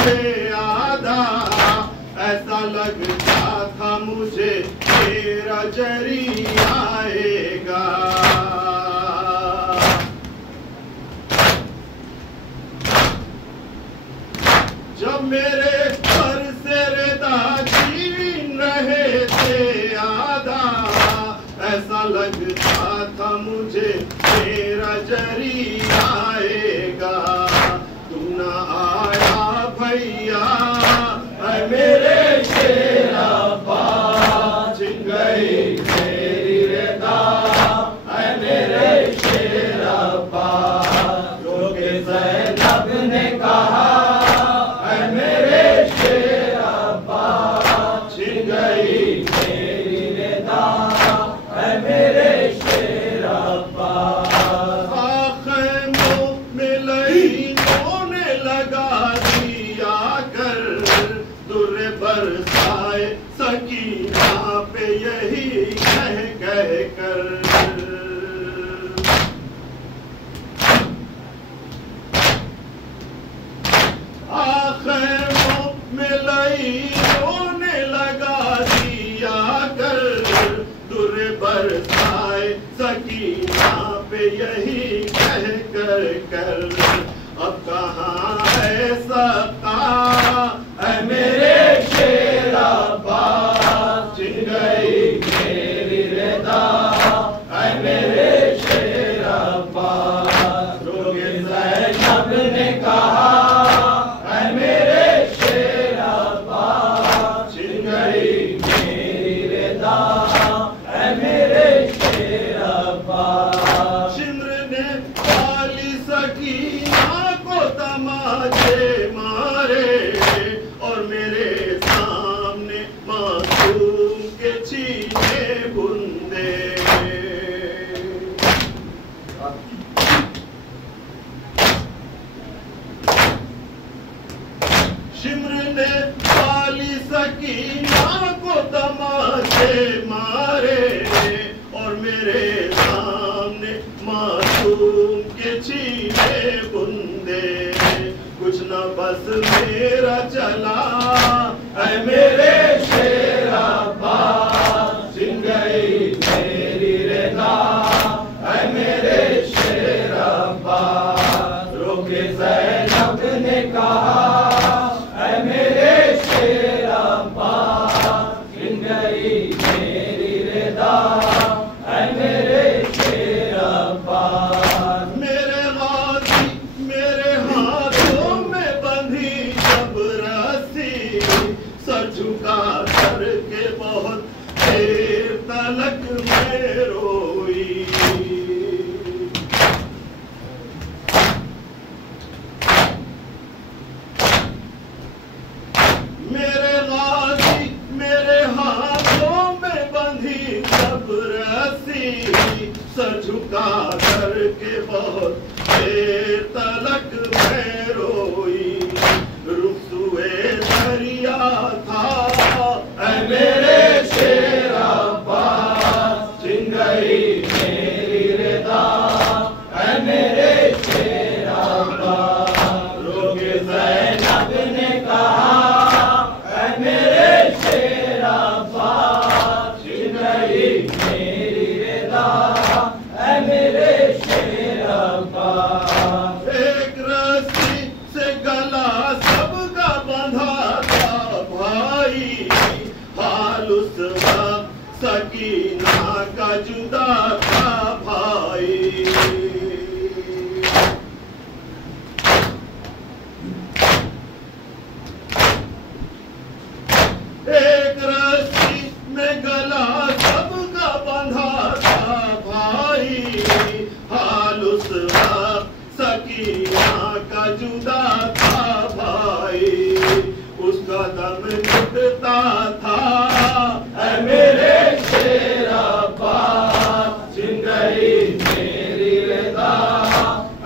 से आधा, ऐसा लगता था मुझे तेरा जरी आएगा। जब मेरे घर से रेता छीन रहे थे आधा, ऐसा लगता था मुझे तेरा जरी आएगा। तू न आया भैया, ऐ मेरे शेरप्पा, छिन गई मेरी रेता, ऐ मेरे शेरप्पा। रोके ज़ैनब ने कहा, ऐ मेरे शेरप्पा, छिन गई मेरी रेता, ऐ मेरे शेरप्पा। ख़ैमों में लहीनों लगा दिया कर, दुर्रे बरसाए सकीना पे यही कह कह कर। ख़ैमों में लहीनों लगा दिया कर, दुर्रे बरसाए सकीना पे यही कह कर कर। अब कहाँ है सका, ऐ मेरे शेरप्पा, छिन गई मेरी रेता, ऐ मेरे शेरप्पा। रोके ज़ैनब ने कहा, ऐ मेरे शेरप्पा, छिन गई मेरी रेता, ऐ मेरे शेरप्पा। शिम्र ने वाली सकीना को तमाचे मारे, और मेरे सामने मासूम के छीने बुंदे। शिम्र ने वाली सकीना को तमाचे मारे, और मेरे सामने मासूम के छीने बुंदे। कुछ न बस मेरा चला, ऐ मेरे शेरप्पा, छिन गई मेरी रेता, ऐ मेरे शेरप्पा। रोके ज़ैनब ने कहा, ऐ मेरे शेरप्पा, छिन गई मेरी रेता, ऐ मेरे शेरप्पा। मेरे गाज़ी मेरे हाथों में बंधी जब रस्सी, सर झुका करके बहुत देर तलक मैं रोई। मेरे गाज़ी मेरे हाथों में बंधी जब रस्सी, सर झुका करके बहुत देर तलक मैं रोई। रुसुए दरिया था, ऐ मेरे शेरप्पा, छिन गई मेरी रेता, ऐ मेरे शेरप्पा। रोके ज़ैनब ने कहा, ऐ मेरे शेरप्पा, छिन गई मेरी रेता, ऐ मेरे शेरप्पा। एक रस्सी से गला सबका बंधा था भाई, हाल उस वक्त सकीना का जुदा था भाई। एक रस्सी में गला सबका बंधा था भाई, हाल उस वक्त सकीना का जुदा था भाई। उसका दम घुटता था, ऐ मेरे शेरप्पा, छिन गई मेरी रेता,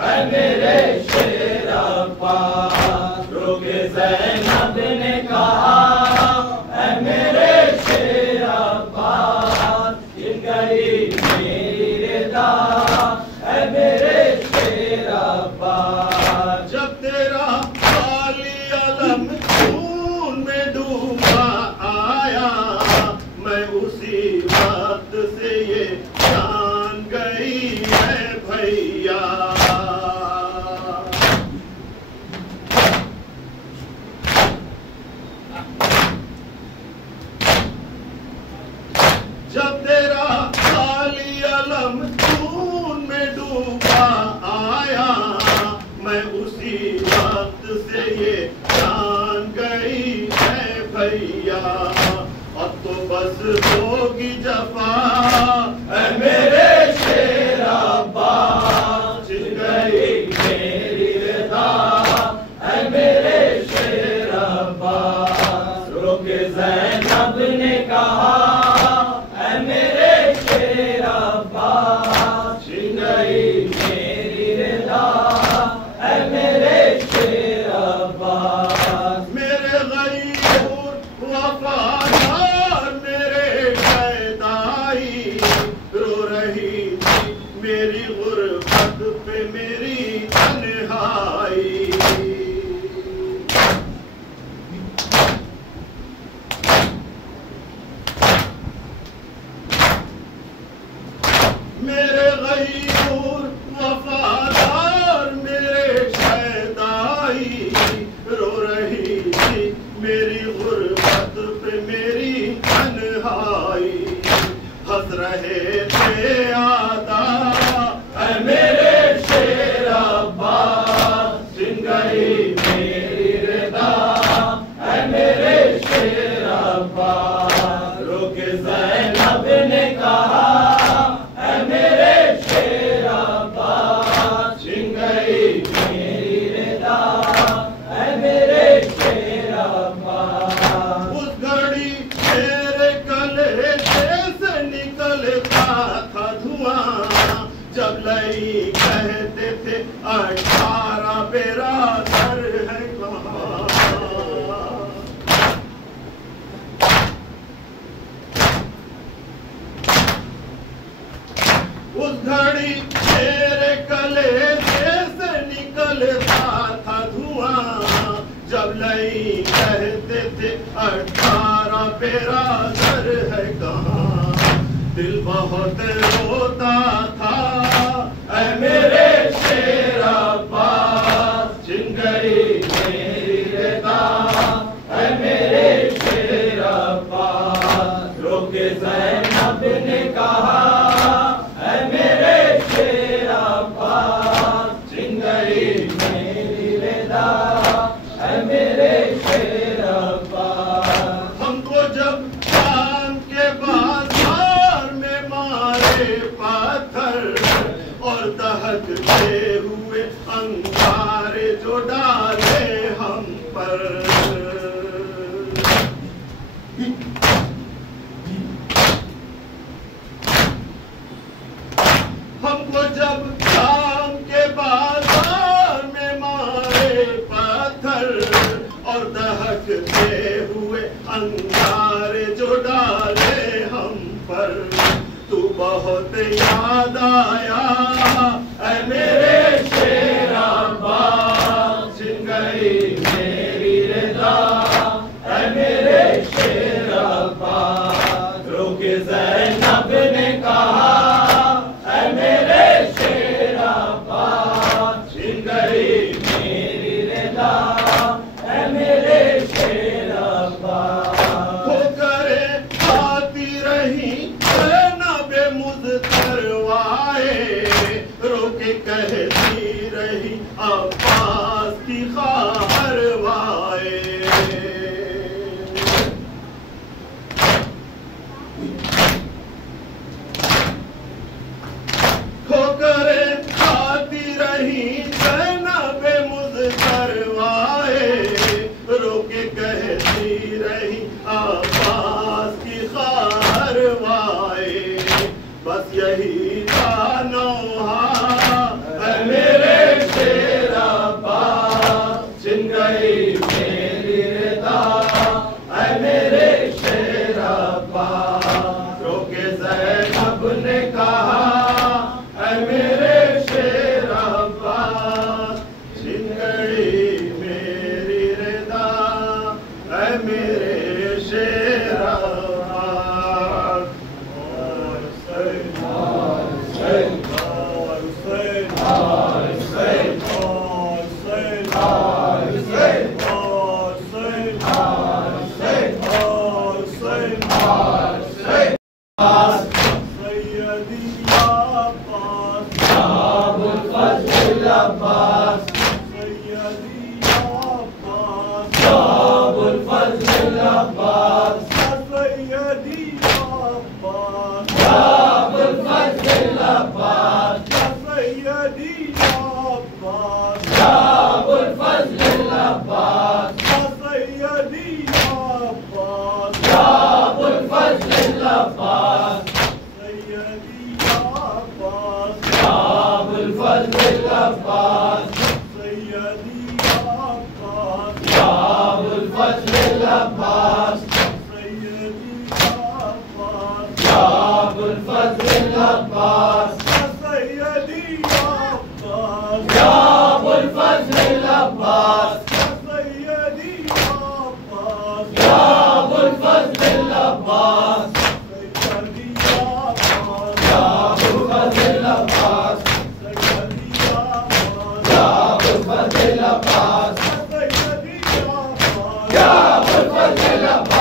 ऐ मेरे शेरप्पा। रोके ज़ैनब ने कहा, ऐ मेरे शेरप्पा, छिन गई मेरी रेता, ऐ मेरे शेरप्पा। जब तेरा वाली अलम जब तेरा खाली अलम खून में डूबा आया, मैं उसी वक्त से ये जान गई है भैया, अब तो बस होगी जफा। ऐ मेरे शेर अब्बास, छिन गई मेरी रिदा। ऐ मेरे शेर अब्बास, रोके ज़ैनब ने कहा। ऐ मेरे शेर अब्बास, छिन गई मेरी रिदा। ऐ मेरे शेर अब्बास, मेरे गयूर वफादार मेरे शहदाई, रो रही थी मेरी गुर्बत पे मेरी तन्हाई। मेरे गयूर वफादार मेरे शहदाई, रो रही थी मेरी गुर्बत पे मेरी तन्हाई। हंस रहे थे आदा। ऐ मेरे शेर अब्बास, छिन गई मेरी रिदा। ऐ मेरे शेर अब्बास, रोके ज़ैनब ने कहा। ऐ मेरे शेर अब्बास, छिन गई मेरी रिदा। ऐ मेरे शेर अब्बास, उस घड़ी मेरे गले से निकलता था धुआं, जब लई कहते थे 18 बेरादर है कहाँ। उस घड़ी मेरे गले से निकलता था धुआं, जब लई कहते थे 18 बेरादर है कहाँ। दिल बहुत रोता था। ऐ मेरे शेर अब्बास, छिन गई मेरी रिदा। ऐ मेरे शेर अब्बास, रोके ज़ैनब ने कहा। ऐ मेरे शेर अब्बास, छिन गई मेरी रिदा। ऐ मेरे शेर अब्बास, हमको जब शाम के बाजार में मारे पत्थर और दहकते हुए अंगारे जो डाले हम पर। हमको जब शाम के बाजार में मारे पत्थर और दहकते हुए अंगारे जो डाले हम पर, तू बहुत याद आया। ऐ मेरे शेर अब्बास, छिन गई मेरी रिदा। ऐ मेरे शेर अब्बास, रोके ज़ैनब ने कहा। ऐ मेरे शेर अब्बास, छिन गई मेरी रिदा। ऐ मेरे शेर अब्बास, ठोकरे आती रही ज़ैनबे मुज़्तरवाए, रोके कहती रही अब्बास की ख़ाहरवाए। ठोकरे खाती रही ज़ैनबे मुज़्तरवाए, रोके कहती रही अब्बास की ख़ाहरवाए। बस यही था नौहा। ऐ मेरे शेर अब्बास, छिन गई मेरी रिदा। फजल अब्बास सैयदी अब्बास या अबुल फजल अब्बास सैयदी अब्बास या अबुल फजल अब्बास सैयदी अब्बास या अबुल फजल अब्बास सैयदी अब्बास या अबुल फजल अब्बास सैयदी अब्बास या अबुल फजल अब्बास सैयदी अब्बास या अबुल फजल अब्बास